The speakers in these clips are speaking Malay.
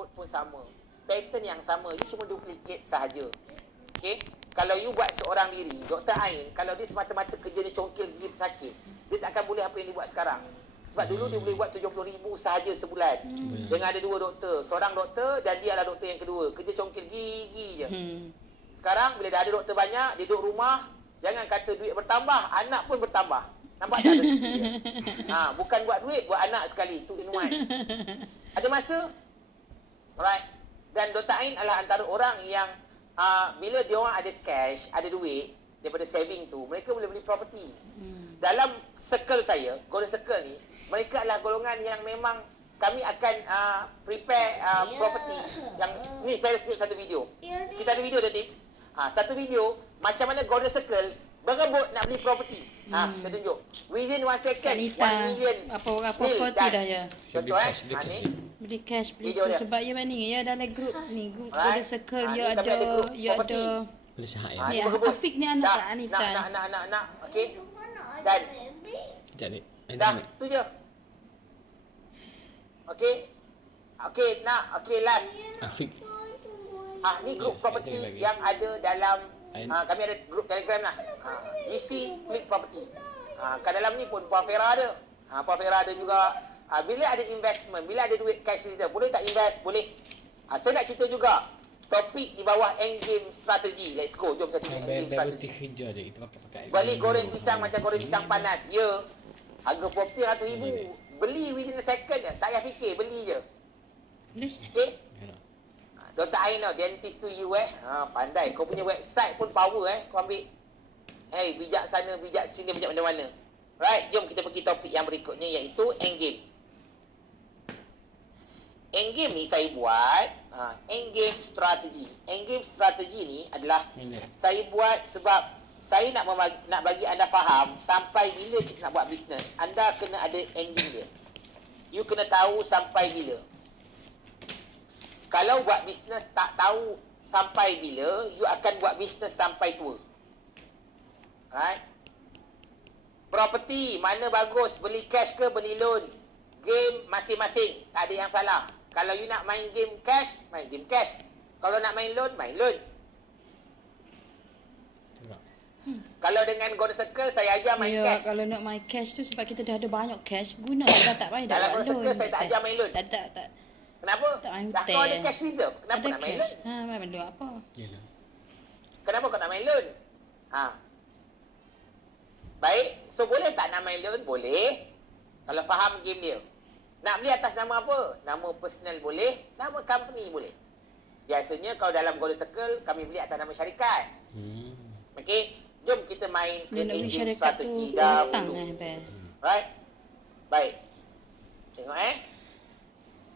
rambut pun sama. Pattern yang sama, you cuma duplicate sahaja. Okay? Kalau you buat seorang diri, Dr. Ain, kalau dia semata-mata kerja dia congkil gigi pesakit, dia tak akan boleh apa yang dia buat sekarang. Sebab dulu dia boleh buat 70,000 sahaja sebulan. Dengan ada 2 doktor. Seorang doktor dan dia adalah doktor yang kedua. Kerja congkil gigi je. Sekarang bila dah ada doktor banyak, dia duduk rumah, jangan kata duit bertambah, anak pun bertambah. Nampak tak rezeki dia? Bukan buat duit, buat anak sekali. 2 in 1. Ada masa? Alright. Dan Dr. Ain adalah antara orang yang bila dia orang ada cash, ada duit daripada saving tu, mereka boleh beli property. Dalam circle saya, golden circle ni, mereka adalah golongan yang memang kami akan prepare property. Yang ni saya tunjuk satu video. Kita ada video dah, Tim. Satu video macam mana golden circle berebut nak beli property. Saya tunjuk. Within 1 second, 1 million. Apa property dah ya. Contoh ni. Beli cash, beli tu sebab ya ni ya dalam grup ni, grup golden circle ya ada, Boleh sihat ya. Ni Afiq ni anak tak Anita. Nak. Okey. Dan Sekejap ni. dah, tu je. Okey. Okey, last. Afiq. Ni grup property yang ada dalam kami ada grup Telegram lah. GC Klik Property. Kat dalam ni pun Puan Farah ada. Puan Farah ada juga. Bila ada investment, bila ada duit cash reserve, boleh tak invest? Boleh. Saya nak cerita juga topik di bawah endgame strategi. Let's go. Jom saya tunjuk endgame strategi. Kerja je kita pakai. Beli goreng pisang macam goreng pisang panas. Ya. Harga property RM100,000. Beli within a second je. Tak payah fikir, beli je. Okey? Dr. Ain tau, dentist tu you pandai. Kau punya website pun power Kau ambil. Bijak sana, bijak sini, bijak mana-mana. Right, jom kita pergi topik yang berikutnya iaitu endgame. Endgame ni saya buat endgame strategi. Endgame strategi ni adalah saya buat sebab saya nak bagi anda faham sampai bila kita nak buat bisnes. Anda kena ada ending dia. You kena tahu sampai bila. Kalau buat bisnes tak tahu sampai bila, you akan buat bisnes sampai tua. Right? Property, mana bagus? Beli cash ke beli loan? Game masing-masing. Tak ada yang salah. Kalau you nak main game cash, main game cash. Kalau nak main loan, main loan. Kalau dengan Golden Circle, saya ajar main cash. Kalau nak main cash tu sebab kita dah ada banyak cash, guna dah tak payah dah dalam buat Golden loan. Circle, saya tak ajar main loan. Tak. Kenapa? Tak main Dah hotel. kau ada cash reserve. Kenapa Ada nak main cash. loan? Main loan apa? Yalah. Kenapa kau nak main loan? Baik, so boleh tak nak main loan? Boleh. Kalau faham game dia. Nak beli atas nama apa? Nama personal boleh, nama company boleh. Biasanya kalau dalam Golden Circle, kami beli atas nama syarikat. Okey, jom kita main ke engine strategi dahulu. Right? Baik. Tengok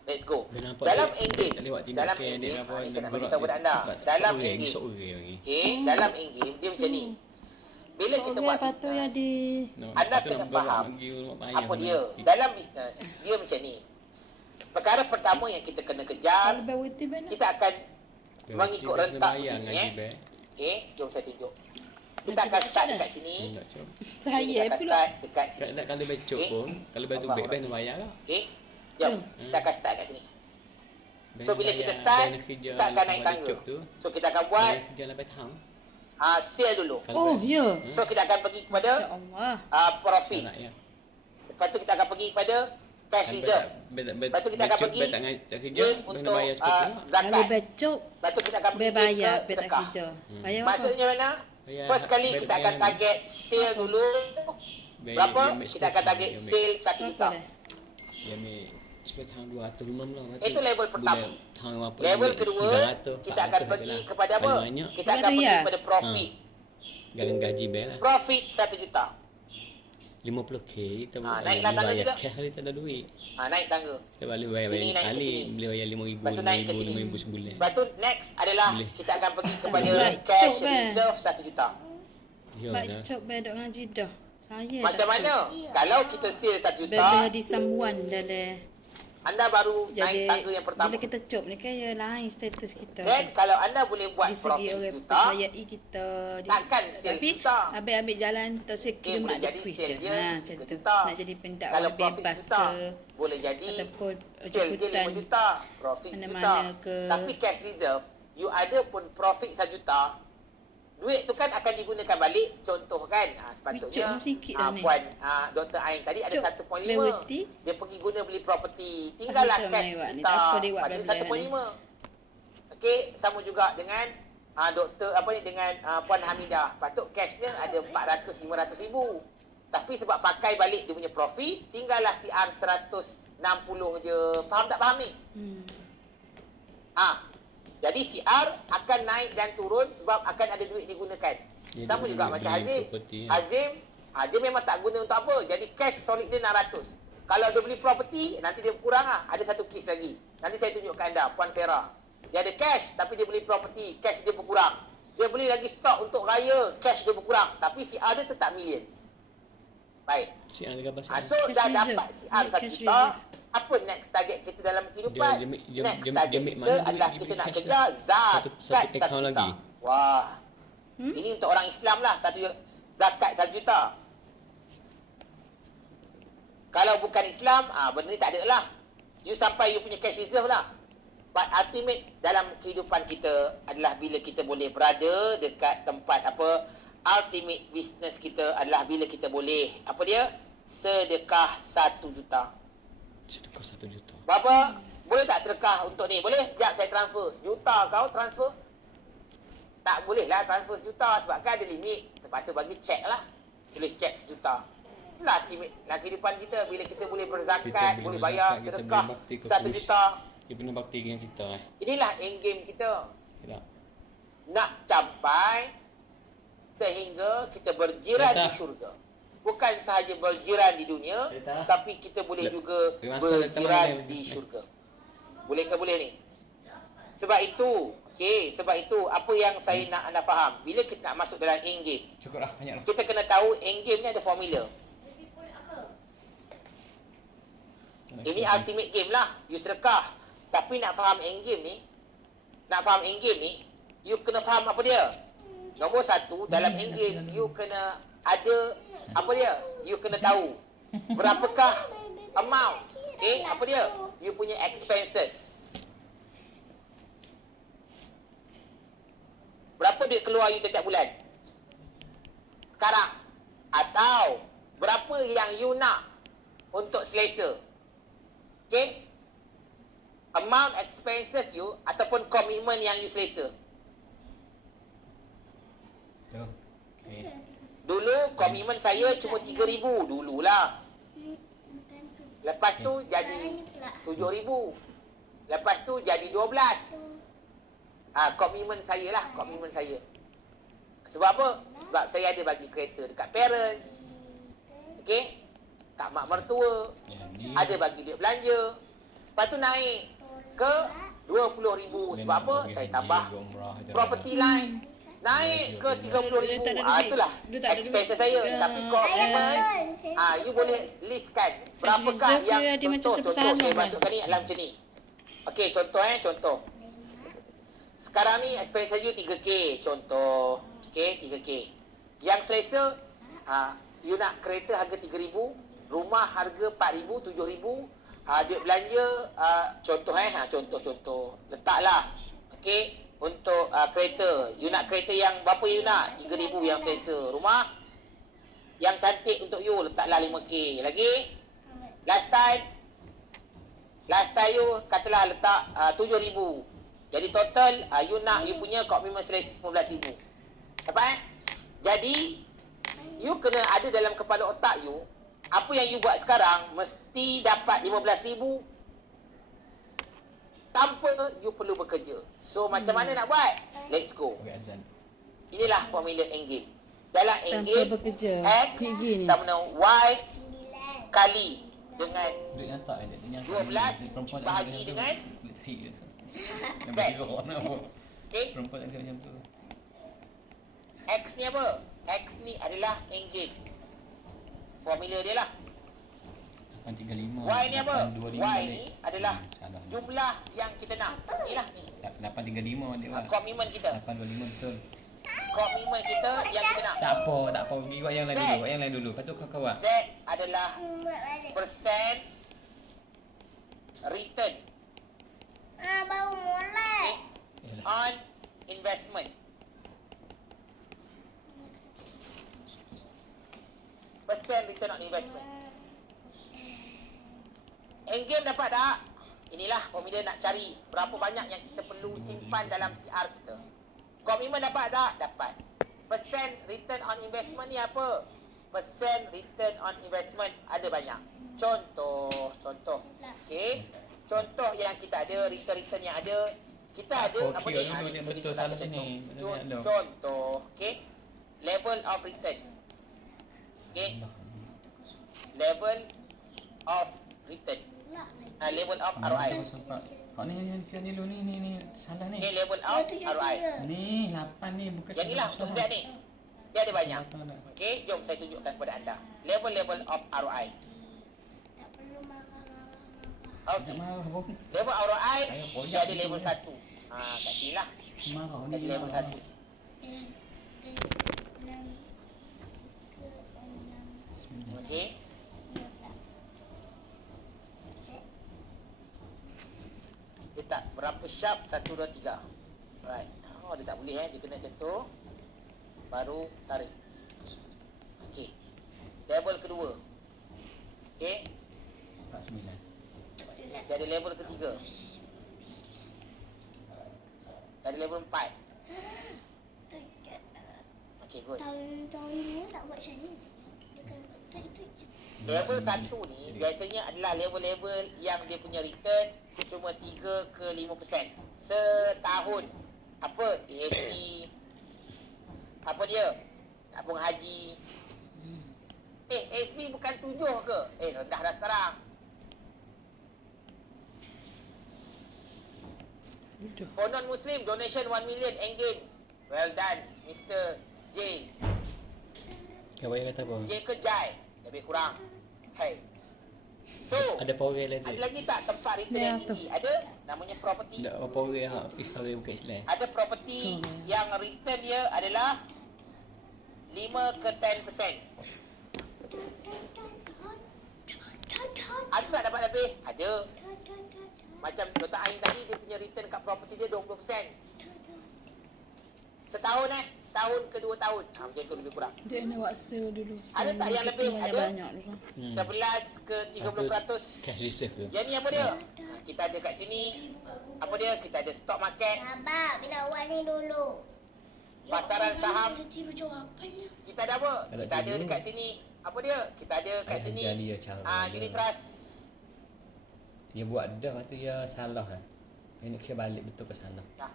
Let's go. Dalam engine, dalam engine, saya nak beritahu kepada anda. Dalam engine, dalam engine, dia macam ni. Bila kita buat bisnes, anda kena faham apa dia. Dalam bisnes, dia macam ni. Perkara pertama yang kita kena kejar, kita akan mengikut rentak begini. Okey, jom saya tunjuk. Kita akan start dekat sini. Saya kita akan pula. start dekat sini. Kalau becok pun, kalau becok baik nak bayar lah. Okey, jom. Kita akan start kat sini. So bila kita start, kita akan naik tangga. So kita akan buat sale dulu. Oh, ya. So kita akan pergi kepada profit. Lepas tu kita akan pergi kepada cash reserve. Lepas tu kita akan pergi game untuk zakat. Kalau becok, Lepas tu kita akan pergi game bayar ke betak sedekah. kerja. Bayar apa? Maksudnya mana? First kali kita akan target sale dulu. Berapa? Kita akan target sale 1 juta. Ya, ambil sebab tahun 200 lah. Itu level pertama. Level kedua, kita akan pergi kepada apa? Kita akan pergi kepada profit. Galang gaji bayar lah. Profit 1 juta. 50k kita naiklah tangga bayar juga. cash kali tak ada duit. Naik tangga. Kita balik bayar Sini, naik ke kali sini. boleh bayar 5,000, Lepas tu naik ke sini. 5,000 sebulan. Lepas tu next adalah Boleh. kita akan pergi kepada Baik, cash cuk, reserve 1 juta. Ya dah. Becok bedok ngaji dah. Saya Macam mana? Kalau kita sale 1 juta, Bebe di someone dah le. Anda baru naik Jadi tangga yang pertama. bila kita cop ni kan ya lain status kita. Dan kalau anda boleh buat Di segi profit orang sejuta, percayai kita. takkan sale Tapi juta. ambil jalan tersekir boleh mak jadi quiz sale je. dia Macam tu. juta. Nak jadi pendak Kalau orang profit bebas juta, ke. boleh jadi Ataupun sale dia jemputan 5 juta, profit mana-mana sejuta. ke. Tapi cash reserve, you ada pun profit 1 juta, duit tu kan akan digunakan balik. Contoh kan, sepatutnya Wicuk sikit dah ni. Puan Dr. Ain tadi ada Cuk, 1.5. lewati. Dia pergi guna beli property. Tinggallah Pakai cash mewah ni, juta tak apa dia buat pada bela-bela 1.5. Okey, sama juga dengan doktor dengan Puan Hamidah. Patut cashnya ada 400-500 ribu. Tapi sebab pakai balik dia punya profit, tinggallah CR 160 je. Faham tak faham ni? Jadi CR akan naik dan turun sebab akan ada duit digunakan. Ya, Sama dia juga beli macam Hazim. property, ya. Hazim, dia memang tak guna untuk apa. Jadi cash solid dia 600. Kalau dia beli property, nanti dia berkurang lah. Ada satu kes lagi. Nanti saya tunjuk ke anda, Puan Farah. Dia ada cash, tapi dia beli property, cash dia berkurang. Dia beli lagi stok untuk raya, cash dia berkurang. Tapi CR dia tetap millions. Baik. Si ada gambar So Cash dah reserve. dapat CR 1 Cash juta. reserve. Apa next target kita dalam kehidupan? Next target ambil kita mana adalah dia kita beli nak cash kejar lah. zakat Satu 1 account juta. lagi. Wah. Ini untuk orang Islam lah, zakat 1 juta. Kalau bukan Islam, benda ni tak ada lah. You sampai you punya cash reserve lah. But ultimate dalam kehidupan kita adalah bila kita boleh berada dekat tempat ultimate business kita adalah bila kita boleh, sedekah 1 juta. Sedekah 1 juta. Bapa, boleh tak sedekah untuk ni? Boleh? Sekejap saya transfer. Sejuta kau transfer? Tak boleh lah transfer sejuta sebab kan ada limit. Terpaksa bagi cek lah. Tulis cek sejuta. Itulah kehidupan kita. Bila kita boleh berzakat, boleh bayar sedekah 1 juta. Dia benar bakti dengan kita. Inilah end game kita. Tidak. Nak capai sehingga kita berjiran di Betul. syurga. Bukan sahaja berjiran di dunia, Betul. tapi kita boleh juga Masa berjiran teman di dia. syurga. Boleh ke boleh ni? Sebab itu, apa yang saya nak anda faham, bila kita nak masuk dalam end game, Cukup lah, banyak lah. kita kena tahu end game ni ada formula. Ini ultimate game lah, you sedekah. Tapi nak faham end game ni, you kena faham apa dia. Nombor 1, dalam end game, you kena ada you kena tahu berapakah amount, you punya expenses. Berapa duit keluar you setiap bulan sekarang, atau berapa yang you nak untuk selesa. Amount expenses you ataupun komitmen yang you selesa. Okay. Dulu komitmen saya cuma 3,000 dululah. Lepas tu jadi 7,000. Lepas tu jadi 12. Komitmen saya lah, komitmen saya. Sebab apa? Sebab saya ada bagi kereta dekat parents. Kat mak mertua. Ada bagi duit belanja. Lepas tu naik ke 20,000. Sebab apa? Saya tambah property line. Naik ke 30,000. Itulah expenses saya. Tapi komitmen, you boleh listkan berapakah reserve dia yang ada macam contoh sepesanan saya kan? masukkan ni dalam macam ni. Okey, contoh. Sekarang ni expenses you 3K contoh. 3K. Yang selesa, you nak kereta harga 3,000, rumah harga 4,000, 7,000, duit belanja, contoh. Letaklah. Untuk kereta. You nak kereta yang berapa you nak? 3,000 yang selesa. Rumah yang cantik untuk you, letaklah 5K. Lagi? Last time you katalah letak 7,000. Jadi total you punya komitmen selesa 15,000. Dapat Jadi you kena ada dalam kepala otak you, apa yang you buat sekarang mesti dapat 15,000 tanpa you perlu bekerja. So macam mana nak buat? Let's go. Okay, azan. Inilah formula end game. Dalam end Tanpa game, bekerja. X Sikit gini. sama dengan Y kali dengan Duit nyata je. Dia nyata. 12 bahagi dengan Duit tahi je. Yang Z. bagi orang nak apa. Okay. Perempuan tak kena macam tu. X ni apa? X ni adalah end game. Formula dia lah. 835. Y ni apa? 825 Y balik. ni adalah Salah. jumlah yang kita nak. Inilah ni. 835 balik Wak. Komitmen kita. 825 betul. Komitmen kita yang kita nak. Tak apa. Buat yang lain Z. dulu. Buat yang lain dulu. Lepas tu kau Wak. Z adalah persen return Baru mulai. on investment. Persen return on investment. Endgame dapat tak? Inilah formula nak cari berapa banyak yang kita perlu simpan dalam CR kita. Komitmen dapat tak? Dapat. Persen return on investment ni apa? Persen return on investment ada banyak. Contoh. Okey. Contoh yang kita ada, return yang ada. Kita ada apa Okey, ni? dulu ni betul salah ni. Contoh. Okey. Level of return. Okey. Level of return. Level of ROI. Kau ni dulu ni salah ni. Okey, level of ROI. Ni 8 ni bukan. Yang inilah untuk lihat ni. Dia ada banyak. Okey, jom saya tunjukkan kepada anda. Level of ROI. Tak perlu marah-marah. Okey. Marah pun. Level ROI Ayah, pojok dia ada ni level tu. 1. Kat sini lah. Marah Dia ada level 1. Okey. Dia tak berapa sharp 1 2 3. Right. Oh, dia tak boleh dia kena macam tu. Baru tarik. Okey. Level kedua. Okey. 49. Dia ada level ketiga. Dia ada level 4. Okey, good. Tahun ni tak buat macam ni. Dia kena buat itu je. Level 1 ni biasanya adalah level-level yang dia punya return cuma 3 ke 5% setahun. Apa? ASP. Apa dia? Tabung haji. ASP bukan 7 ke? Rendah dah sekarang. For non-Muslim, donation 1 million Endgame. Well done, Mr. J. Kau bayar kata apa? J ke Jai? Lebih kurang. Hai. So, Ada power lagi. ada lagi tak tempat return Ya, yang tinggi? Ada, namanya property. Tak apa power ha. Islam bukan Islam. Ada property yang return dia adalah 5 ke 10%. Ada tak dapat lebih? Ada. Macam Dr. Ain tadi, dia punya return kat property dia 20%. Setahun setahun ke 2 tahun. Macam tu lebih kurang. Dia nak buat sale dulu. Ada tak yang lebih? Ada. Banyak dulu. 11 ke 30%. Cash reserve ke? Yang ni apa dia? Kita ada kat sini. Apa dia? Kita ada stock market, Sabar, bila awak ni dulu. pasaran saham. Boleh tiru jawapannya. Kita ada apa? Ada Kita ada tidur. dekat sini. Apa dia? Kita ada kat Ada sini. jali ya, cara dia. Unit trust. Dia buat dah lepas tu dia salah kan. Dia nak kira balik betul ke salah. Dah.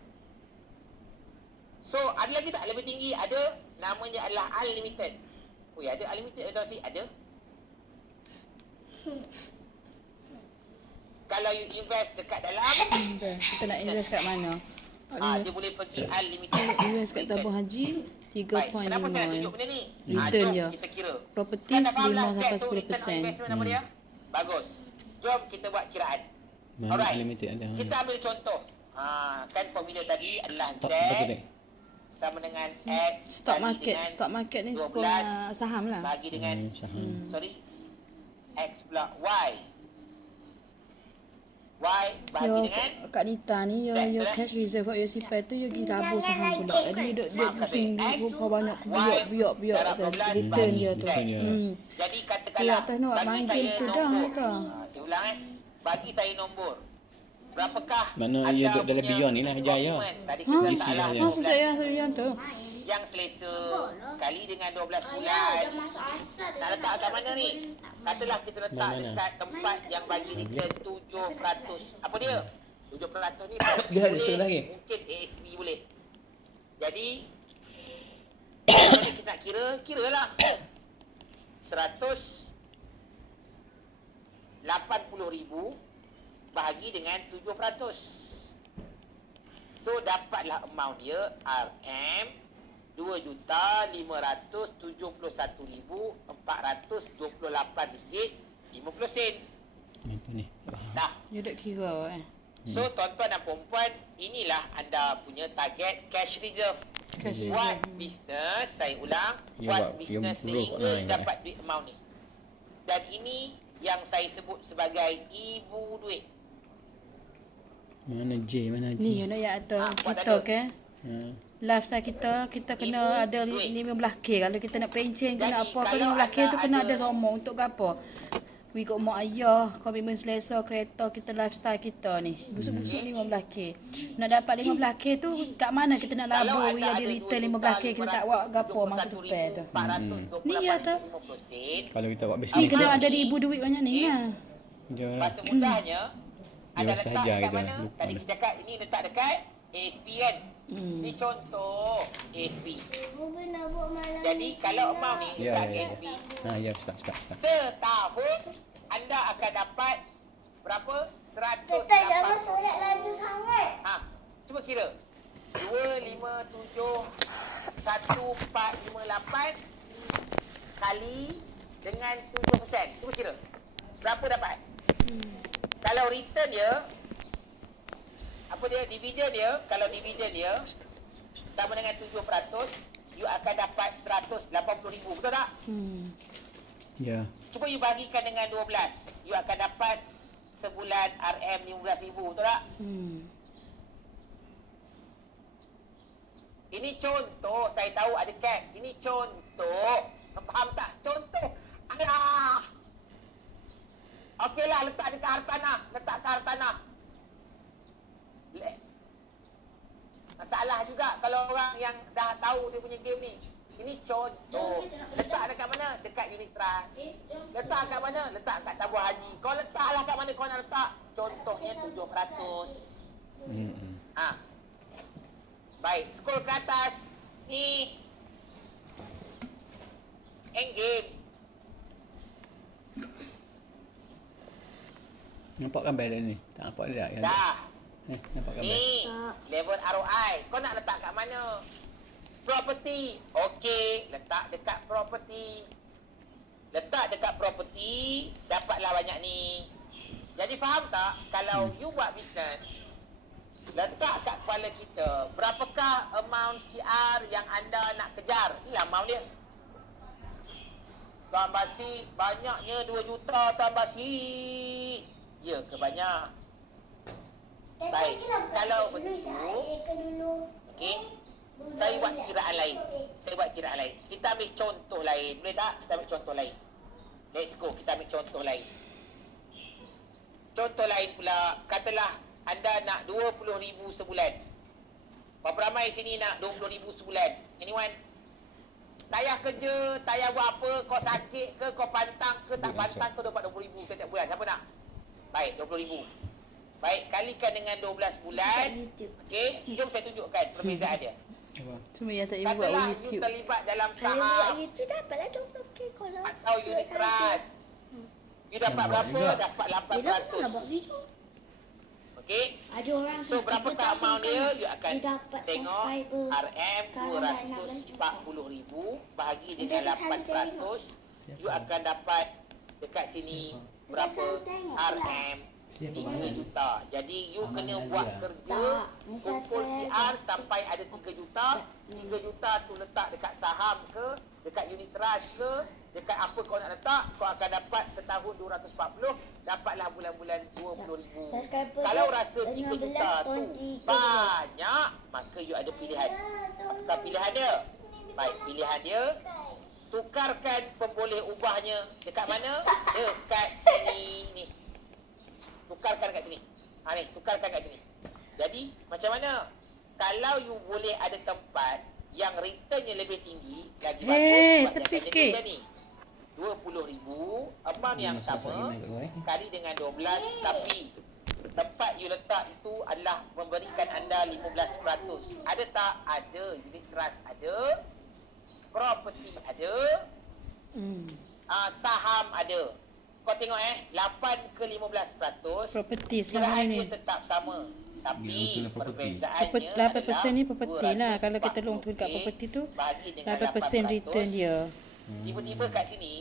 So, ada lagi tak lebih tinggi? Ada. Namanya adalah unlimited. Oh ya, ada unlimited ada sih? Ada. Kalau you invest dekat dalam, Kita nak invest kat mana? dia boleh pergi unlimited. Invest kat tabung haji Baik, kenapa saya nak 3.5 tunjuk benda ni? Return jom dia. kita kira. Properties Sekarang dah faham 5 lah sampai set tu return on 10%. investment apa dia? Bagus. Jom kita buat kiraan. Mana Alright. unlimited ada. Kita ambil contoh. Kan formula tadi adalah Stop Z betul dek. sama dengan X Stock kali market. dengan Stock market ni 12 sekolah saham lah. bagi dengan Saham. sorry X pula Y. Y bagi Your dengan kat Nita ni your cash reserve what you simpan tu you pergi tabur saham pula. Jadi dia pusing rupa banyak biok tu return dia tu. Z. Jadi katakanlah Dia atas nak bagi main saya game tu dah, nombor. dah. Saya ulang bagi saya nombor. Berapakah Mana anda ia duduk dalam punya beyond ni lah, Jaya. komitmen? Tadi Ha? kita Isi letaklah lah dia. 12 Masa yang tu. yang selesa kali dengan 12 Ayah, bulan. dah masuk asal. Nak letak kat mana ni? Katalah kita letak Mana? dekat tempat yang bagi return 7%. Apa dia? 7% ni Dia ada suruh lagi. mungkin ASB boleh. Jadi kalau kita nak kiralah 180,000 bahagi dengan 7%. So dapatlah amount dia RM 2,571,428 ringgit 50 sen. Apa ni? Tak faham. Dah. You duk kira So tuan-tuan dan puan-puan, inilah anda punya target cash reserve. Cash Buat reserve. bisnes, saya ulang, Ya, buat buat bisnes 30 sehingga lah, ingat. dapat duit amount ni. Dan ini yang saya sebut sebagai ibu duit. Mana J? Mana J? Ni you nak ada Ah, buat kita dada. ke Ha. lifestyle kita kena ada duit. 15k. Kalau kita nak pencen ke Jadi, nak apa, kalau kalau 15k tu anda kena ada- ada somong untuk ke apa? Ikut mak ayah, komitmen selesa, kereta kita, lifestyle kita ni. Busuk-busuk 15k. Nak dapat 15k tu kat mana kita nak labur we ada return 15k kita tak buat gapo masa depan tu. Ni ya tu. 428.50 sen. Kalau kita buat Ni bisnes, kena ada ribu duit banyak ni lah. dia Bahasa mudahnya, Dia anda rasa letak ajar dekat kita. mana? Lupa Tadi dah. kita cakap ini letak dekat ASP kan? Ni contoh ASP. Bubu nak buat malam Jadi ni kalau pula. amount ni Ya, dekat ya, ya. ASP, Ha, ya, start. setahun anda akan dapat berapa? Tetap jangan 180. solat laju sangat. Ha, cuba kira. 2, 5, 7, 1, 4, 5, 8 kali dengan 7%. Cuba kira. Berapa dapat? Kalau return dia, apa dia, dividen dia, kalau dividen dia sama dengan 7%, you akan dapat 180,000. Betul tak? Ya. Cuba you bagikan dengan 12. You akan dapat sebulan RM 15,000. Betul tak? Ini contoh. Saya tahu ada cap. Ini contoh. Faham tak? Contoh. Alah. Okeylah, letak dekat hartanah. Letak ke hartanah. Masalah juga kalau orang yang dah tahu dia punya game ni. Ini contoh. Letak dekat mana? Dekat unit trust. Letak kat mana? Letak kat tabung haji. Kau letaklah kat mana kau nak letak. Contohnya 7%. Ha. Baik, scroll ke atas. Ni. Endgame. Nampak gambar dia ni? Tak nampak dia tak? Dah. Nampak gambar. Ni. Level ROI. Kau nak letak kat mana? Property. Okey, letak dekat property. Letak dekat property, dapatlah banyak ni. Jadi faham tak? Kalau you buat bisnes, letak kat kepala kita, berapakah amount CR yang anda nak kejar? Inilah amount dia. Tuan Basik, banyaknya 2 juta Tuan Basik. Ya ke banyak? Baik, kalau begitu, okey, saya buat kiraan lain. Kita ambil contoh lain. Boleh tak? Kita ambil contoh lain. Let's go. Kita ambil contoh lain. Contoh lain pula. Katalah anda nak 20,000 sebulan. Berapa ramai sini nak 20,000 sebulan? Anyone? Tak payah kerja, tak payah buat apa. Kau sakit ke, kau pantang ke, tak pantang ke, dapat 20,000 setiap bulan. Siapa nak? Baik, 20,000. Baik, kalikan dengan 12 bulan. Okey, jom saya tunjukkan perbezaan dia. Cuma yang tak ibu buat Katalah you YouTube. terlibat dalam Kalau buat saham YouTube dapatlah 20k kalau atau unit trust. You dapat Yang buat berapa? juga. Dapat Dia dah pernah buat 8%. video. Okey. Ada orang So berapakah amount dia? You akan dia dapat tengok subscriber. RM Sekarang dah 16 juta. 240,000 bahagi dengan Dia selalu 8%. You akan dapat dekat sini berapa? selalu tengok pula. RM 3 juta. Jadi you kena buat kerja Tak, misal kumpul saya- CR sampai ada 3 juta. 3 juta tu letak dekat saham ke, dekat unit trust ke, dekat apa kau nak letak, kau akan dapat setahun 240, dapatlah bulan-bulan 20,000. Subscriber Kalau dia rasa 3 juta tu 16.3 banyak, maka you ada pilihan. Apakah pilihan dia? Baik, pilihan dia tukarkan pemboleh ubahnya dekat mana? Dekat sini ni. Tukarkan kat sini. Ha ni, tukarkan kat sini. Jadi, macam mana? Kalau you boleh ada tempat yang returnnya lebih tinggi, lagi bagus. Hey, sebab dia tepi akan jadi sikit. macam ni. 20,000, amount yang Masuk sama, lagi naik, kali dengan 12, tapi tempat you letak itu adalah memberikan anda 15%. Ada tak? Ada. Unit trust ada. Property ada. Saham ada. Kau tengok 8 ke 15%. Property Kiraan sekarang dia ni. tetap sama. Tapi Itulah property. perbezaannya 8% ni adalah property lah. Kalau kita 240K longtun kat property tu, bagi dengan 8% return dia. Tiba-tiba kat sini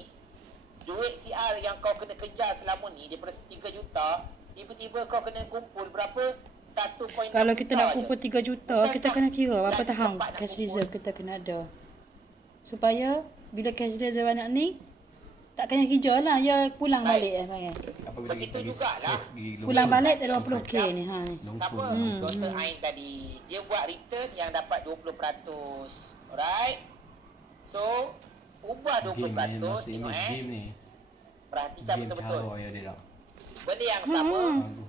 duit CR yang kau kena kejar selama ni daripada 3 juta, tiba-tiba kau kena kumpul berapa? 1.6 Kalau kita nak je. kumpul 3 juta, kita kena kira berapa tahun cash reserve kita kena ada. Supaya bila cash reserve anak ni, tak kena kerja lah. Ya pulang balik lah. Apa Begitu jugalah. Pulang balik dah 20k ni. Ha, ni. Siapa? Dr. Ain tadi. Dia buat return yang dapat 20%. Alright? So, ubah 20%. Tengok Perhatikan betul-betul. Benda yang sama,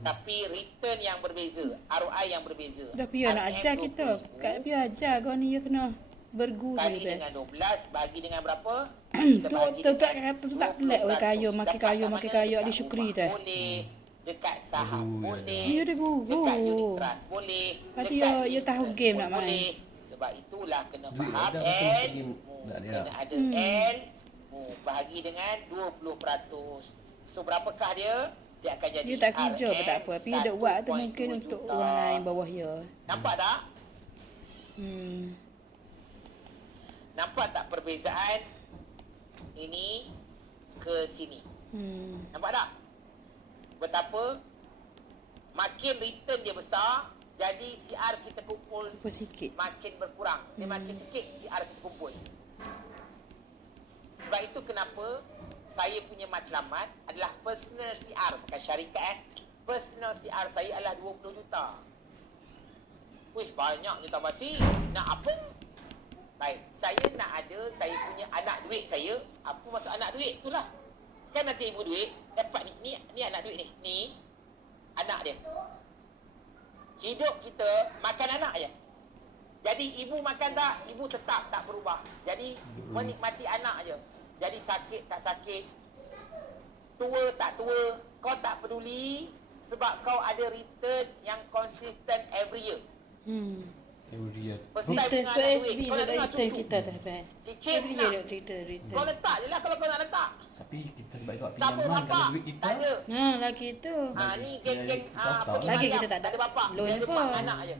tapi return yang berbeza. ROI yang berbeza. Dah pian nak ajar kita. Kat pian ajar kau ni, ya kena berguru Kali lebih. dengan 12, bagi dengan berapa? Kita bagi Tu tak dengan kata tu tak pelik oi kayu, makin Dekat kayu, kat makin mana? kayu Dekat di syukri rumah tu. boleh, dekat saham boleh, Ya dia guru. dekat unit trust boleh, Lepas tu dekat ya tahu business game pun nak main. boleh. Sebab itulah kena Duit faham ada, betul masuk N, game. Tak ada kena lah. ada N, bahagi dengan 20%. So berapakah dia? Dia akan jadi Dia tak kerja RM pun tak apa. Tapi dia buat tu mungkin 1.2 untuk juta. orang lain bawah dia. Nampak tak? Hmm. Nampak tak perbezaan ini ke sini? Nampak tak? Betapa makin return dia besar, jadi CR kita kumpul Apa sikit. makin berkurang. Dia makin sikit CR kita kumpul. Sebab itu kenapa saya punya matlamat adalah personal CR, bukan syarikat Personal CR saya adalah 20 juta. Wih, banyaknya tambah si. Nak apa? Baik, saya nak ada saya punya anak duit saya. Apa maksud anak duit? Itulah. Kan nanti ibu duit dapat ni anak duit ni. Ni anak dia. Hidup kita makan anak je. Jadi ibu makan tak, ibu tetap tak berubah. Jadi menikmati anak je. Jadi sakit tak sakit, tua tak tua, kau tak peduli sebab kau ada return yang konsisten every year. First time Return dengan per anak SB duit, kau dah nak dengar return cucu. kita dah Pak. Cicit Every nak. year dah return. Kau letak je lah kalau kau nak letak. Tapi kita sebab itu Tak apa pinjaman bapak, kalau duit kita tak ada. Nah, lagi tu. Ni geng-geng apa ni Lagi Mariam, kita tak ada bapak. loan Dia ada pun. 4 anak je.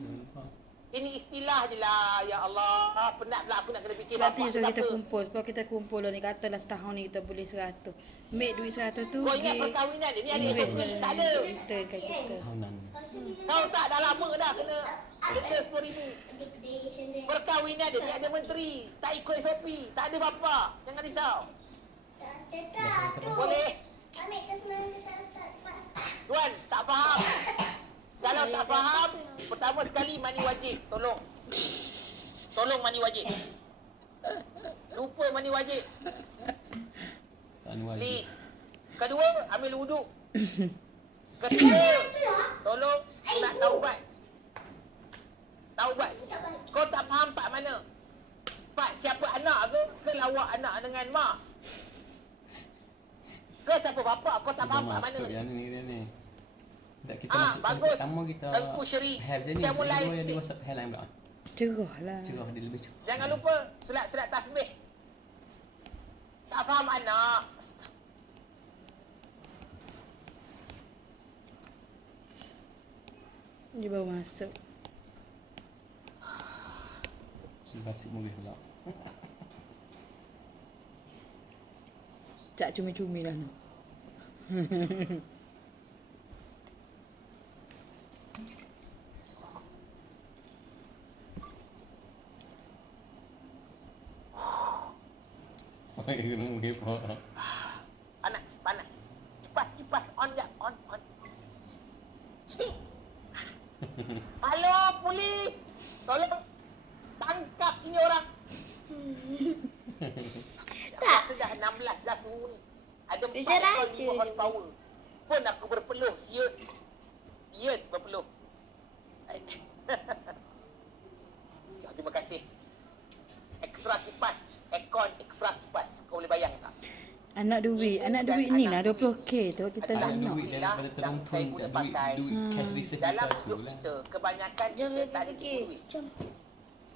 Ini istilah je lah. Ya Allah, penat pula aku nak kena fikir Sebab tu bapak so kita siapa. kumpul. Sebab kita kumpul lah ni. Katalah setahun ni kita boleh 100. Make duit 100 tu. Kau ingat perkahwinan dia ni ada SOP? Tak ada. Return kat kita. tahunan. Kau tak dah lama dah kena 10,000. Perkahwinan dia ni ada menteri. Tak ikut SOP. Tak ada bapa. Jangan risau. Boleh. Ambil ke semalam dia tak letak. Tuan, tak faham. Kalau tak faham, pertama sekali mandi wajib. Tolong. Tolong mandi wajib. Lupa mandi wajib. Tak ada wajib. Please. Kedua, ambil wuduk. Ketiga, tolong nak taubat. Taubat. Kau tak faham part mana? Part siapa anak ke lawak anak dengan mak? Ke siapa bapa? Kau tak faham part mana Masuk ni? yang ni. Tak kita Ah, masukkan bagus. pertama kita Tengku Syeri. have je ni. Kita mulai Yang dia sikit. WhatsApp hair lain pula. Cerah lah. Cerah dia lebih cerah. Jangan lupa surat-surat tasbih. Tak faham anak. Dia baru masuk. Basik murid pula. Cak cumi-cumi lah tu. Kena murid pula. Panas. Kipas on jap. On. Halo, polis. Tolong tangkap ini orang. Tak. Sudah 16 dah suruh ni. Ada 4 Dia ekor raja 5 horsepower. Pun aku berpeluh. Siut. Dia berpeluh. Ya, terima kasih. Ekstra kipas. Aircon ekstra kipas. Kau boleh bayang tak? Anak duit ni lah 20k tu kita adalah nak. duit daripada terungkung duit cash reserve dalam kita tu hidup lah. kita, kebanyakan Jom kita lebih tak ada fikir. ibu duit.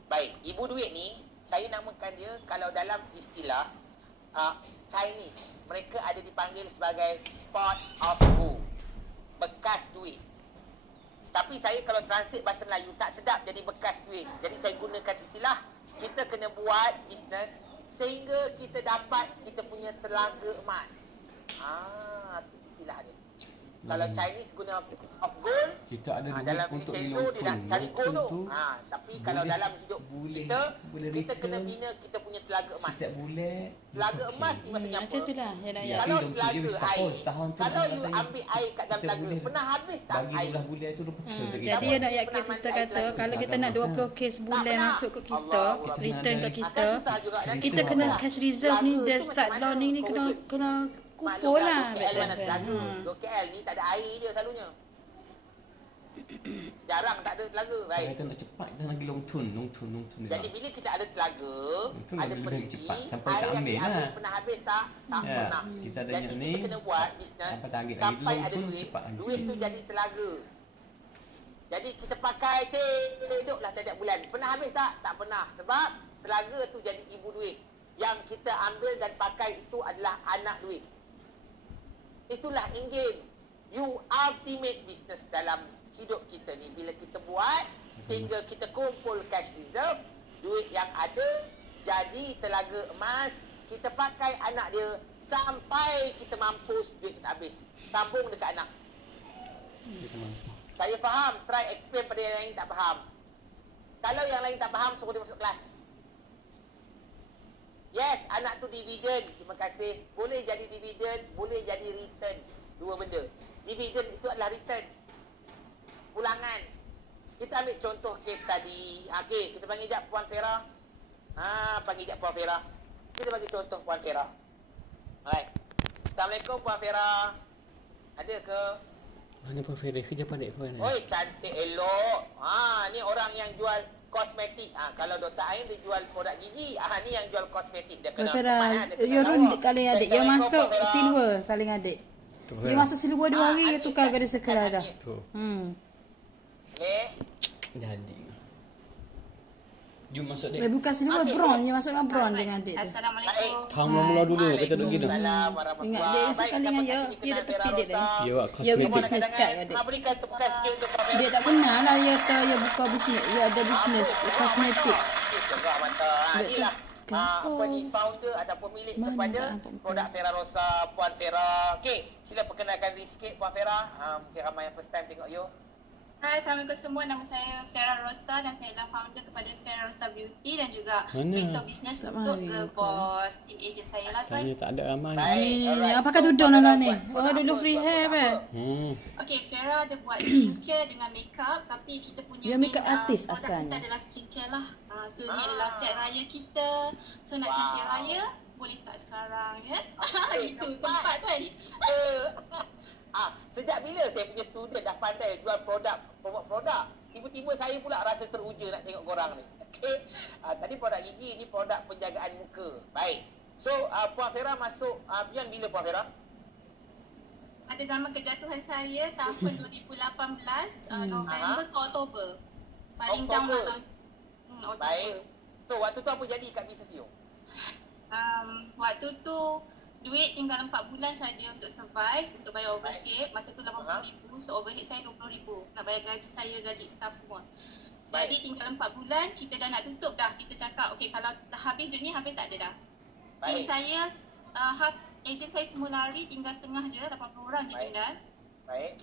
Baik, ibu duit ni saya namakan dia kalau dalam istilah Chinese, mereka ada dipanggil sebagai pot of gold, bekas duit. Tapi saya kalau translate bahasa Melayu tak sedap jadi bekas duit. Jadi saya gunakan istilah kita kena buat bisnes sehingga kita dapat kita punya telaga emas. Tu istilah dia. Kalau Chinese guna of gold, Kita ada duit dalam untuk Vincenzo minum dia nak tun. cari gold tu. Tu Tapi kalau boleh- dalam hidup boleh- kita, boleh kita kena return bina kita punya telaga emas. setiap bulan. Telaga emas ni maksudnya Macam apa? tu lah. Ya nak Ya. ya. Kalau Tapi telaga dia air, setahun tu kalau dia you kata, ambil air kat dalam kita telaga, boleh pernah habis tak Bagi air? bulan-bulan tu lebih Ha, kita. jadi Kita nak pernah yakin kita mandi air kata telaga. kalau kita Tak nak pernah. 20k sebulan pernah. masuk ke kita, Allah, return ke Kita kita, Akan susah juga. Dan kita Risau kena apa? cash reserve ni Telaga dari tu start macam loaning ni mana? kena kumpul Maklum lah. KL mana betul. telaga. Ha. Dok KL ni tak ada air je selalunya. Jarang tak ada telaga. Kalau Baik. kita nak cepat kita lagi long tun. Jadi bila kita ada telaga, Itu ada lebih pencuci, cepat. Tanpa air kita yang ambil diambil lah. pernah habis tak? Tak Ya, pernah. kita ada Jadi yang kita ni, kena buat bisnes tanpa target lagi. sampai Long ada tun duit. cepat habis. Duit tu jadi telaga. Jadi kita pakai duduklah setiap bulan. Pernah habis tak? Tak pernah. Sebab telaga tu jadi ibu duit. Yang kita ambil dan pakai itu adalah anak duit. Itulah in-game. You ultimate business dalam hidup kita ni. Bila kita buat, sehingga kita kumpul cash reserve, duit yang ada, jadi telaga emas, kita pakai anak dia sampai kita mampus, duit kita habis. Sambung dekat anak. Kita mampu. Saya faham, try explain pada yang lain tak faham. Kalau yang lain tak faham, suruh dia masuk kelas. Yes, anak tu dividen. Terima kasih. Boleh jadi dividen, boleh jadi return. Dua benda. Dividen itu adalah return. Pulangan. Kita ambil contoh case tadi. Okey, kita panggil jap Puan Fera. Panggil jap Puan Fera. Kita bagi contoh Puan Fera. Alright. Assalamualaikum Puan Fera. Ada ke? Mana Puan Fera? Kerja pandai Puan. Oi, cantik elok. Ni orang yang jual kosmetik. Kalau Dr. Ain dia jual produk gigi. Ni yang jual kosmetik. Dia kena Fera, dia kena Yorun lawa. kali adik, dia Assalamualaikum, masuk Puan Fera. silver kali adik. Tu, Dia Fera. masuk silver 2 hari, dia Anik, tukar garis sekolah dah. Anik. Tu. Okay. Jadi. Jom masuk Dia dek. bukan silver, Adik, bronze. Dia masuk dengan bronze dengan adik tu. Assalamualaikum. Tahu mula-mula dulu kita duduk gini. Waalaikumsalam warahmatullahi Ingat dia wabarakatuh. sekali dengan ya, dia tak tepi dia dah ni. Ya, Ya, kosmetik. business card adik. Berikan tepukan sikit untuk Puan Fera. Dia tak kenal lah, dia tahu dia buka bisnes, dia ada bisnes kosmetik. Cerah mata. Dia Inilah tu kenapa? apa ni founder atau pemilik Mana kepada tak nampak muka? produk Fera Rosa, Puan Fera. Okey, sila perkenalkan diri sikit Puan Fera. Mungkin ramai yang first time tengok you. Hai, Assalamualaikum semua. Nama saya Fera Rosa dan saya adalah founder kepada Fera Rosa Beauty dan juga Mana? mentor bisnes Tak untuk mari, Girl bukan. Boss, team agent saya lah tuan. Tanya tak ada ramai. Ni, alright. pakai So, tudung Puan lah Fera ni. buat Oh, produk dulu apa? free Buat hair produk apa? apa? Okay, Fera ada buat skincare dengan makeup tapi kita punya Dia makeup artist produk asalnya. kita adalah skincare lah. So ni adalah set raya kita. So nak cantik raya, boleh start sekarang ya. Itu sempat kan. Sejak bila saya punya student dah pandai jual produk, promote produk, tiba-tiba saya pula rasa teruja nak tengok korang ni. Okey. Tadi produk gigi, ni produk penjagaan muka. Baik. So, Puan Fera masuk Beyond bila Puan Fera? Ada zaman kejatuhan saya tahun 2018 November ke Oktober. Paling down Oktober. lah tahun. Oktober. Baik. So, waktu tu apa jadi kat bisnes you? Waktu tu duit tinggal 4 bulan saja untuk survive, untuk bayar overhead. Masa tu RM80,000, so overhead saya RM20,000. Nak bayar gaji saya, gaji staff semua. Jadi tinggal 4 bulan, kita dah nak tutup dah. Kita cakap, okay kalau dah habis duit ni, habis tak ada dah. Tim Baik. saya, half agent saya semua lari, tinggal setengah je, 80 orang je Baik. tinggal. Baik.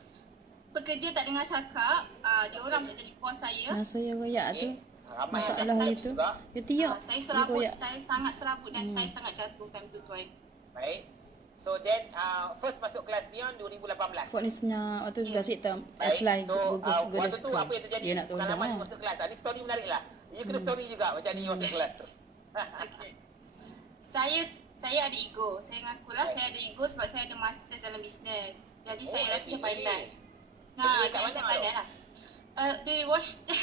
Pekerja tak dengar cakap, dia orang nak jadi bos saya. Masa yang royak tu, Ramai masalah yang hari dah tu. juga. Dia tiap. Saya Dia serabut, royak. saya sangat serabut dan saya sangat jatuh time tu tuan. Baik. So then first masuk kelas Beyond 2018. Buat ni senyap. Waktu tu dah sit down. Baik. Apply So gugus waktu tu apa yang terjadi? Dia nak tolong Pengalaman lah. you masuk kelas. Ini story menarik lah. You kena story juga macam ni you masuk kelas tu. Okay. Saya ada ego. Saya ngaku lah saya ada ego sebab saya ada master dalam bisnes. Jadi saya rasa saya pandai. MBA kat Saya mana rasa tu? pandai lah. Di Washington.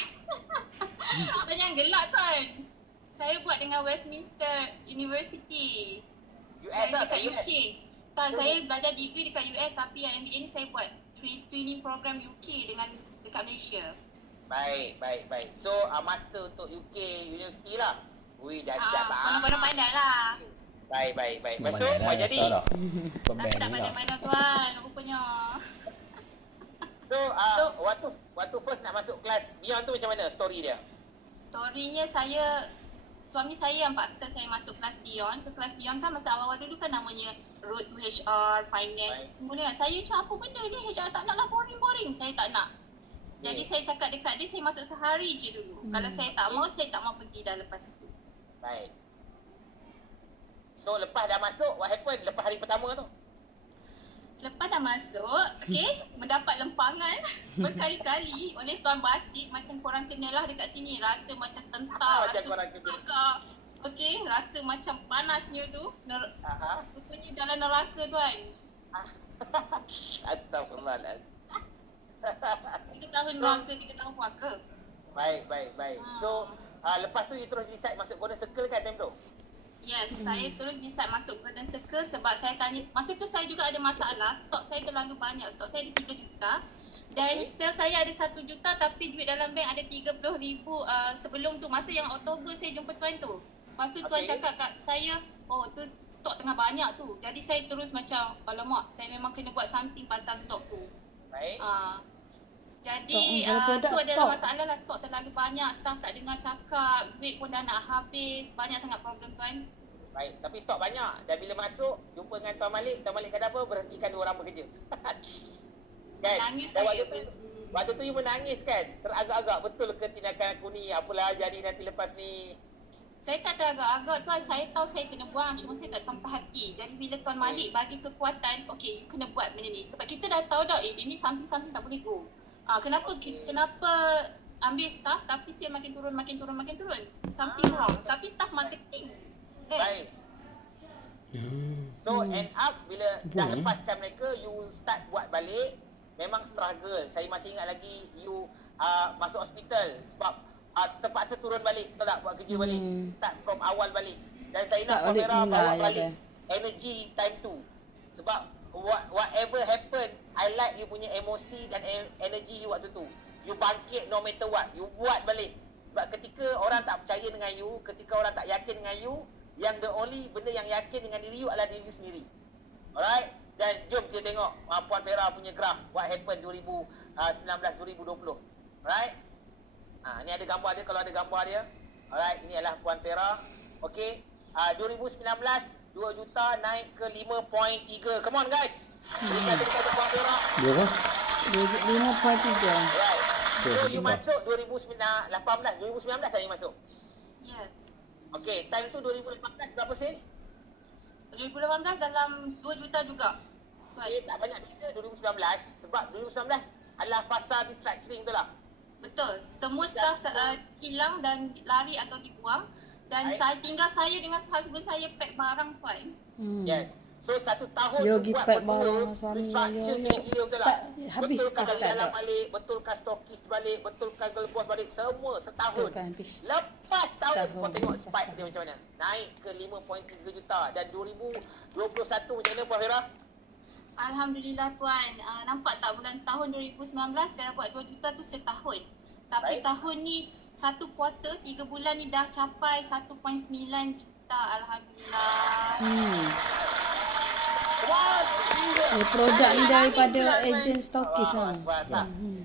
Jangan gelak tuan. Saya buat dengan Westminster University. US lah, dekat kat US. UK. Tak, saya belajar degree dekat US tapi yang MBA ni saya buat training program UK dengan dekat Malaysia. Baik. So master untuk UK University lah. Wih, dahsyat lah. Konon-konon pandai lah. Baik. Semua Lepas tu, pandai apa lah. jadi? Salah. Tapi Pembang tak ni lah. pandai-pandai tuan, rupanya. So, waktu first nak masuk kelas Beyond tu macam mana story dia? Storynya saya suami saya yang paksa saya masuk kelas Beyond. So kelas Beyond kan masa awal-awal dulu kan namanya Road to HR, Finance, semua kan. Saya macam apa benda ni HR, tak nak lah, boring. Saya tak nak. Jadi saya cakap dekat dia, saya masuk sehari je dulu. Kalau saya tak mau pergi dah lepas tu. Baik. So lepas dah masuk, what happened lepas hari pertama tu? Selepas dah masuk, mendapat lempangan berkali-kali oleh Tuan Basit. Macam korang kenal lah dekat sini. Rasa macam sentar, Macam rasa korang kenal. bakar. Rasa macam panasnya tu. Rupanya dalam neraka tuan. Astagfirullahaladzim. 3 tahun neraka, 3 tahun puaka. Baik. So lepas tu you terus decide masuk Golden Circle kan time tu? Yes, saya terus decide masuk Golden Circle sebab saya tanya, masa tu saya juga ada masalah, stok saya terlalu banyak, stok saya ada 3 juta dan sale saya ada 1 juta tapi duit dalam bank ada 30,000 sebelum tu, masa yang Oktober saya jumpa tuan tu. Lepas tu tuan cakap kat saya, oh tu stok tengah banyak tu. Jadi saya terus macam, alamak, saya memang kena buat something pasal stok tu. Baik. Jadi tu adalah masalah lah, stok terlalu banyak, staff tak dengar cakap, duit pun dah nak habis, banyak sangat problem tuan. Baik, tapi stok banyak. Dan bila masuk, jumpa dengan Tuan Malik kata apa? Berhentikan 2 orang bekerja. Kan? Nangis Dan saya. waktu tu you menangis kan? Teragak-agak, betul ke tindakan aku ni? Apalah jadi nanti lepas ni? Saya tak teragak-agak tuan, saya tahu saya kena buang, cuma saya tak sampai hati. Jadi bila Tuan Malik bagi kekuatan, you kena buat benda ni. Sebab kita dah tahu dah, dia ni something tak boleh go. Kenapa ambil staff tapi sale makin turun. Something wrong. Tapi staff marketing. Baik. So end up bila dah lepaskan mereka, you start buat balik. Memang struggle. Saya masih ingat lagi you masuk hospital sebab terpaksa turun balik, betul tak? Buat kerja balik. Start from awal balik. Dan saya nak Pamera bawa balik energy time tu. Sebab whatever happen, I like you punya emosi dan energy you waktu tu. You bangkit no matter what. You buat balik. Sebab ketika orang tak percaya dengan you, ketika orang tak yakin dengan you, yang the only benda yang yakin dengan diri you adalah diri you sendiri. Alright? Dan jom kita tengok Puan Fera punya graf. What happened 2019-2020. Alright? Ni ada gambar dia, kalau ada gambar dia. Alright, ini adalah Puan Fera. Okay. 2019, 2 juta naik ke 5.3. Come on guys. Berikan tepuk tangan Puan Fera. 5.3. Alright. So you masuk 2019 tak you masuk? Ya. Okay, time tu 2018 berapa sen? 2018 dalam 2 juta juga. Saya tak banyak bila 2019 sebab 2019 adalah fasa restructuring, betul tak? Betul. Semua staff hilang dan lari atau dibuang. Dan tinggal saya dengan husband saya pack barang tuan. Yes. So 1 tahun Yogi buat pack berdua, barang suami restructure gila-gila, betul tak? Habis Betulkan tak dalam tak. balik, betulkan stokis balik, betulkan girl boss balik, semua setahun. Betulkan habis. Lepas tahun Setahun. kau tengok spike dia macam mana. Naik ke 5.3 juta dan 2021 macam mana Puan Fera? Alhamdulillah tuan. Nampak tak bulan tahun 2019 Fera buat 2 juta tu setahun. Tapi Baik. tahun ni 1 kuarter 3 bulan ni dah capai 1.9 juta. Alhamdulillah. Produk ni daripada ejen stokis lah.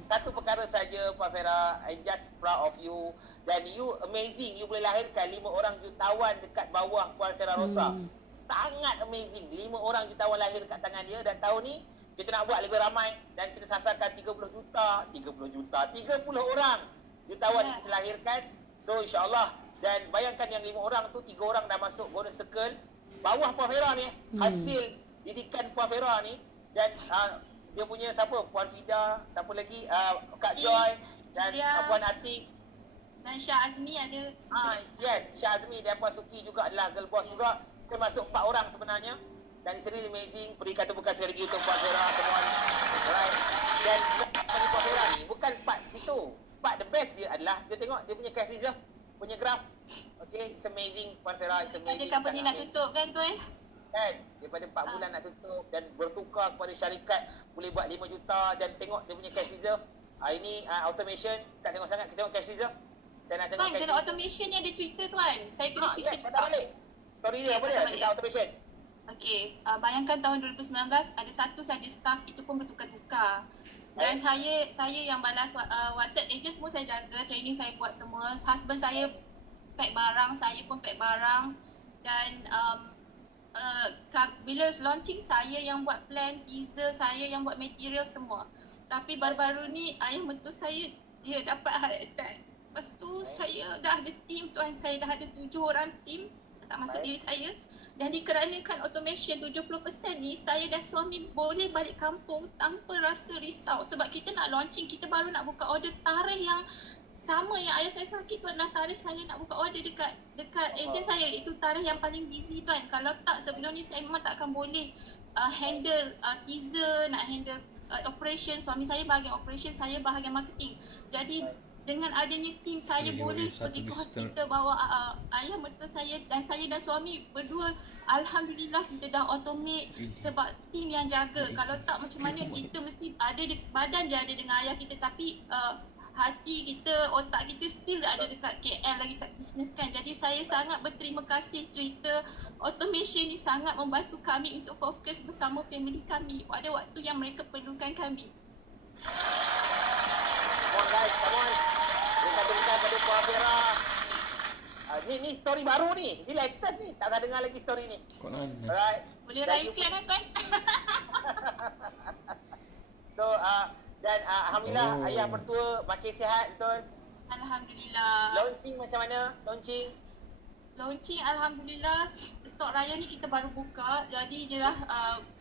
Satu perkara saja Puan Fera, I just proud of you. Dan you amazing, you boleh lahirkan 5 orang jutawan dekat bawah Puan Fera Rosa. Sangat amazing, 5 orang jutawan lahir dekat tangan dia. Dan tahun ni kita nak buat lebih ramai dan kita sasarkan 30 orang jutawan yang kita lahirkan. So insyaAllah, dan bayangkan yang 5 orang tu 3 orang dah masuk Golden Circle bawah Puan Fera ni. Hasil didikan Puan Fera ni. Dan dia punya siapa? Puan Fida, siapa lagi? Kak Joy dan Puan Atik. Dan Syah Azmi ada. Yes, Syah Azmi dan Puan Suki juga adalah girl boss juga. Termasuk 4 orang sebenarnya. Dan it's really amazing. Beri kata bukan sekali lagi untuk Puan Fera teman. Alright. Dan Puan Fera ni bukan part situ. Part the best dia adalah dia tengok dia punya cash reserve, punya graph. Okay, it's amazing Puan Fera, it's amazing. Ada company nak tutup kan tuan? Kan, daripada 4 bulan nak tutup dan bertukar kepada syarikat boleh buat 5 juta dan tengok dia punya cash reserve. Ini automation, tak tengok sangat, kita tengok cash reserve. Saya nak tengok Tuan, kena automation ni ada cerita tuan. Saya kena cerita yes, patah balik. Story dia apa dia? Kita automation. Okey, bayangkan tahun 2019 ada satu saja staff, itu pun bertukar-tukar. Dan saya yang balas WhatsApp agent semua saya jaga, training saya buat semua. Husband saya pack barang, saya pun pack barang. Dan bila launching saya yang buat plan, teaser saya yang buat material semua. Tapi baru-baru ni ayah mentua saya dia dapat heart attack. Lepas tu saya dah ada team tuan, saya dah ada 7 orang team, tak masuk diri saya. Dan dikarenakan automation 70% ni, saya dan suami boleh balik kampung tanpa rasa risau. Sebab kita nak launching, kita baru nak buka order tarikh yang sama yang ayah saya sakit tuan, dah tarikh saya nak buka order dekat ejen saya. Itu tarikh yang paling busy tuan. Kalau tak sebelum ni saya memang tak akan boleh handle teaser, nak handle operation. Suami saya bahagian operation, saya bahagian marketing. Jadi dengan adanya tim saya boleh pergi ke hospital bawa ayah mertua saya dan suami berdua. Alhamdulillah kita dah automate sebab tim yang jaga. Kalau tak macam mana kita mesti ada badan je ada dengan ayah kita, tapi hati kita, otak kita still ada dekat KL lagi tak business kan. Jadi saya sangat berterima kasih cerita automation ni sangat membantu kami untuk fokus bersama family kami pada waktu yang mereka perlukan kami. Come on guys, come on. Berikan pada Puan Fera. Ni story baru ni. Ni latest ni. Tak pernah dengar lagi story ni. Alright. Boleh raya iklan kan tuan? So, dan alhamdulillah ayah mertua makin sihat, betul? Alhamdulillah. Launching macam mana? Launching Alhamdulillah, stok raya ni kita baru buka. Jadi dia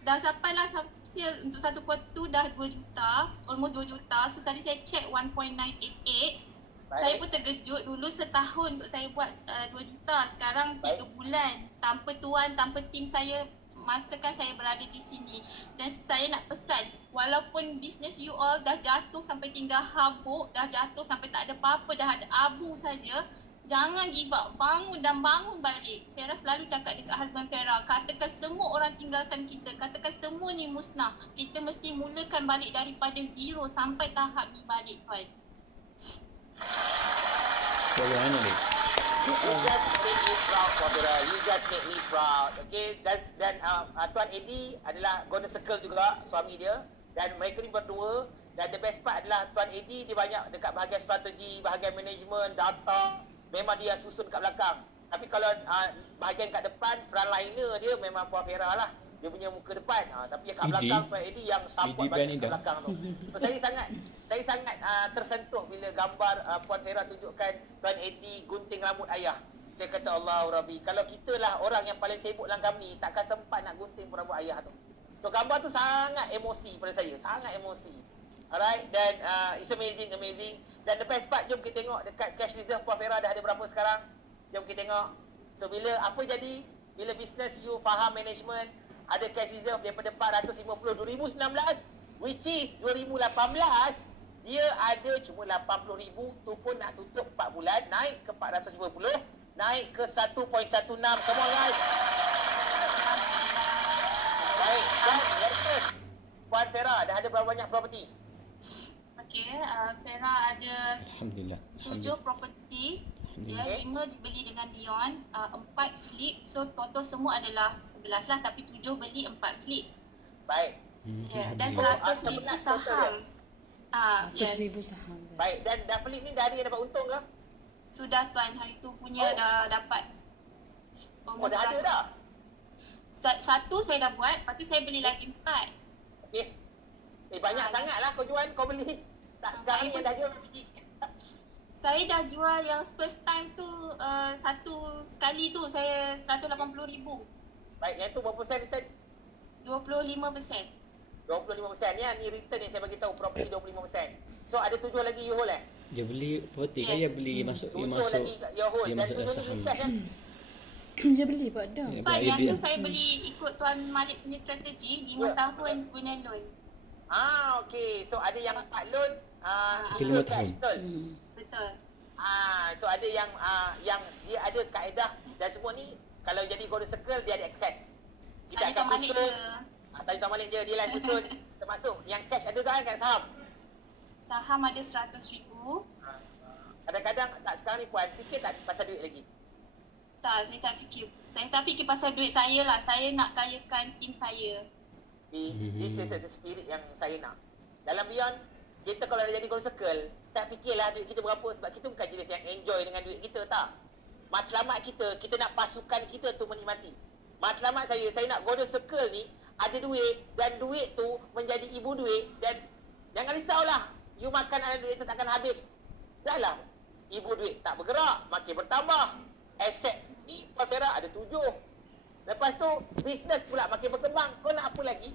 dah sampai lah sale untuk satu kuartu dah 2 juta, almost 2 juta. So tadi saya check 1.988. Saya pun terkejut, dulu setahun untuk saya buat 2 juta, sekarang 3 bulan tanpa tuan, tanpa tim saya masakan saya berada di sini. Dan saya nak pesan, walaupun bisnes you all dah jatuh sampai tinggal habuk, dah jatuh sampai tak ada apa-apa, dah ada abu saja, jangan give up, bangun dan bangun balik. Fera selalu cakap dekat husband Fera, katakan semua orang tinggalkan kita, katakan semua ni musnah. Kita mesti mulakan balik daripada zero sampai tahap ni balik tuan. Bagaimana ni? You just make me proud, Fera. You just make me proud. Okay, dan Tuan Eddie adalah Golden Circle juga, suami dia. Dan mereka ni berdua. Dan the best part adalah Tuan Eddie dia banyak dekat bahagian strategi, bahagian management, data. Memang dia susun kat belakang. Tapi kalau bahagian kat depan, frontliner dia memang Puan Fera lah. Dia punya muka depan. Tapi yang kat belakang Tuan Eddie yang support banyak kat belakang tu. So saya sangat tersentuh bila gambar Puan Fera tunjukkan Tuan Eddie gunting rambut ayah. Saya kata Allah Rabbi, kalau kita lah orang yang paling sibuk dalam kami, takkan sempat nak gunting rambut ayah tu. So gambar tu sangat emosi pada saya, sangat emosi. Alright, dan it's amazing. Dan the best part, jom kita tengok dekat cash reserve Puan Fera dah ada berapa sekarang. Jom kita tengok. So bila apa jadi, bila business you faham management, ada cash reserve daripada 450 2019, which is 2018 dia ada cuma 80,000, tu pun nak tutup 4 bulan, naik ke 450, naik ke 1.16. Come on guys. Baik, dan latest Puan Fera dah ada berapa banyak property? Okay, Fera ada Alhamdulillah. 7 property. Ya, 5 dibeli dengan Beyond, 4 flip. So total semua adalah 11 lah, tapi 7 beli, 4 flip. Baik. Ya, dan 100,000 saham. Yes. 100,000 saham. Baik, dan dah flip ni dah ada yang dapat untung ke? Sudah tuan, hari tu punya dah dapat. Oh, dah ada dah? Satu saya dah buat, lepas tu saya beli lagi 4. Okey. Banyak sangat lah kau jual, kau beli. Tak, sekarang ni yang dah jual biji. Saya dah jual yang first time tu, satu sekali tu saya 180,000. Baik, yang tu berapa persen return? 25%. 25% ya, ni return yang saya bagi tahu, property 25%. So ada 7 lagi you hold Dia beli property kan, Yes. dia beli masuk, 7 dia masuk. lagi you hold. Dia Dan masuk 7 dalam ni saham. cash kan? Dia beli buat dah. Dia Pak, beli yang tu IBM. saya beli ikut Tuan Malik punya strategi, 5 tahun guna loan. Okey. So ada yang 4 loan, Okey, 5 ikut cash, tahun. betul? Betul. So ada yang dia ada kaedah dan semua ni kalau jadi Golden Circle dia ada access. Kita Tanya akan Tuan Malik susun. je. Tanya Tuan Malik je, dia lah susun. Termasuk yang cash ada kan kat saham. Saham ada 100,000. Kadang-kadang tak sekarang ni Puan, fikir tak pasal duit lagi? Tak, saya tak fikir. Saya tak fikir pasal duit saya lah. Saya nak kayakan tim saya. This is the spirit yang saya nak. Dalam Beyond, kita kalau dah jadi Golden Circle, tak fikirlah duit kita berapa sebab kita bukan jenis yang enjoy dengan duit kita, tak. matlamat kita nak pasukan kita tu menikmati. Matlamat saya nak Golden Circle ni ada duit dan duit tu menjadi ibu duit dan jangan risaulah. You makan ada duit tu takkan habis. Dahlah. Ibu duit tak bergerak, makin bertambah. Aset ni Puan Fera ada 7. Lepas tu bisnes pula makin berkembang. Kau nak apa lagi?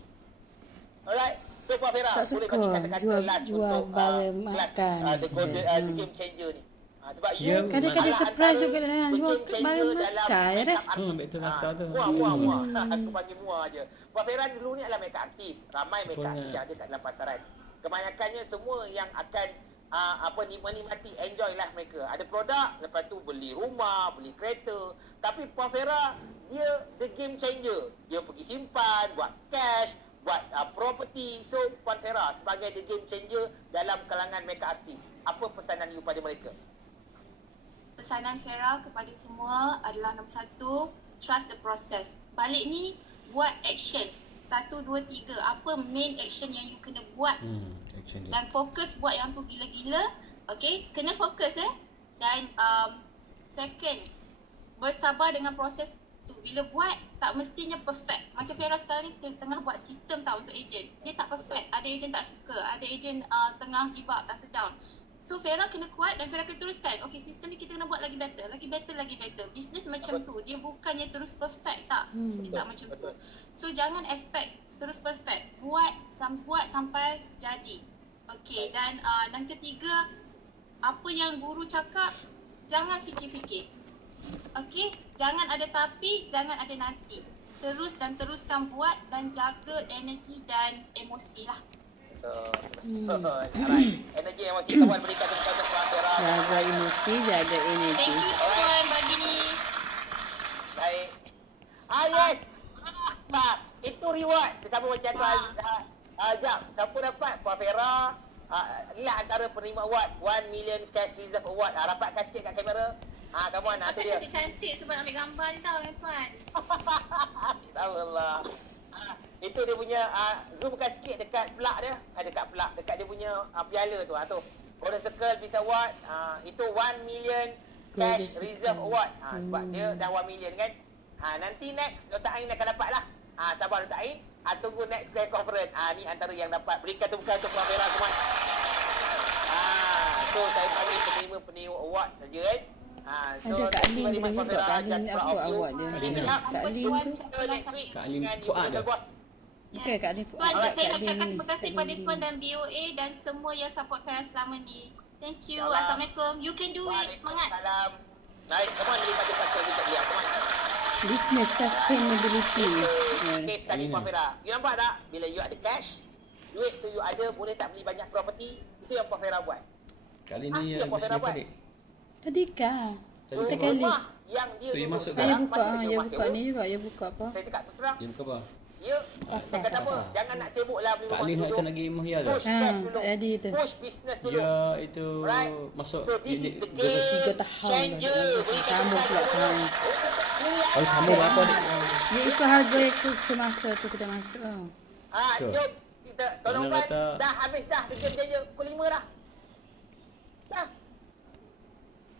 Alright. So Puan Fera Tak boleh suka bagi kata-kata jual last jual untuk barang kelas makan. the game changer ni. Sebab you Ya, Kadang-kadang adalah surprise antara juga dengan the jual game changer barang dalam makan ya dah. makeup artist. betul kata tu. Muah. Aku panggil muah je. Puan Fera dulu ni adalah makeup artist. Ramai makeup Sepuluh. artist yang ada kat dalam pasaran. Kebanyakannya semua yang akan menikmati, enjoy lah mereka. Ada produk, lepas tu beli rumah, beli kereta. Tapi Puan Fera, dia the game changer. Dia pergi simpan, buat cash, buat property. So Puan Fera sebagai the game changer dalam kalangan makeup artist, apa pesanan you pada mereka? Pesanan Fera kepada semua adalah nombor 1, trust the process. Balik ni buat action. 1, 2, 3. Apa main action yang you kena buat. Action dia. Dan fokus buat yang tu gila-gila. Okay, kena fokus Dan second, bersabar dengan proses tu. Bila buat, tak mestinya perfect. Macam Fera sekarang ni tengah buat sistem tau untuk ejen. Dia tak perfect. Ada ejen tak suka. Ada ejen tengah give up, rasa down. So Fera kena kuat dan Fera kena teruskan. Okay, sistem ni kita kena buat lagi better. Lagi better. Bisnes macam tu. Dia bukannya terus perfect tak. Dia tak macam tu. So jangan expect terus perfect. Buat sampai jadi. Okay, dan ketiga, apa yang guru cakap, jangan fikir-fikir. Okay, jangan ada tapi, jangan ada nanti. Teruskan buat dan jaga energi dan emosi lah. Alright. Energi emosi kawan berikan kepada Puan Fera. Jaga emosi, jaga energi. Thank you Puan bagi ni. Baik. Yes. Itu reward. Siapa macam tu jap. Siapa dapat Puan Fera? Inilah antara penerima award 1 million cash reserve award. Rapatkan sikit kat kamera. Come on, tu dia. Cantik sebab ambil gambar ni tau Puan. Tahu Allah. Itu dia punya zoomkan sikit dekat pelak dia. Dekat dia punya piala tu. Tu. Golden Circle Peace Award. Itu 1 million cash reserve award. Sebab dia dah 1 million kan. Nanti next Dr. Ain akan dapat lah. Sabar Dr. Ain. Tunggu next Grand Conference. Ni antara yang dapat. Berikan tepukan untuk Puan Fera semua. So saya panggil penerima award saja kan. So Ada Kak Lin thank you very juga. much, Puan Fera. Kak Lin Just proud apa of you. award dia? Kak Lin Kak Lin tu. Next week. Kak Lin dengan Fuad you, dah. Bos. Okey, Kak Lin. Tuan, Kak saya nak Lin ucapkan ni. terima kasih Kak pada Lin. Tuan dan BOA dan semua yang support Fera selama ni. Thank you. Salam. Assalamualaikum. You can do it. Semangat. Waalaikumsalam. Baik, come on, kita kata kita dia. Come on. Business sustainability. Case tadi Puan Fera. You nampak tak? Bila you ada cash, duit tu you ada, boleh tak beli banyak property? Itu yang Puan Fera buat. Kali Ah, ni dia Puan Fera bisnes buat. balik. Tadi kah? Tadi Kita tu kali. Rumah yang dia Tu, you duduk masuk Saya sekarang, buka, masih lagi ya rumah buka sewa. ni juga, ya buka apa? Saya cakap terus terang. Dia buka apa? Ya, saya kata apa? Jangan nak sibuk lah beli Kak rumah Lin duduk. nak lagi Muhya tu. Push cash dulu. tak jadi tu. Push business dulu. Dia itu Right. masuk So this is unit the 12. 3 game tahun changer. dah. Berikan Sama kepada pula semua. tahun. Ini Oh sama berapa ni? Ya ikut harga ikut semasa tu kita masuk. Betul. Jom kita tolong Mana Wan. kata- Dah habis dah the game changer. Pukul 5 dah.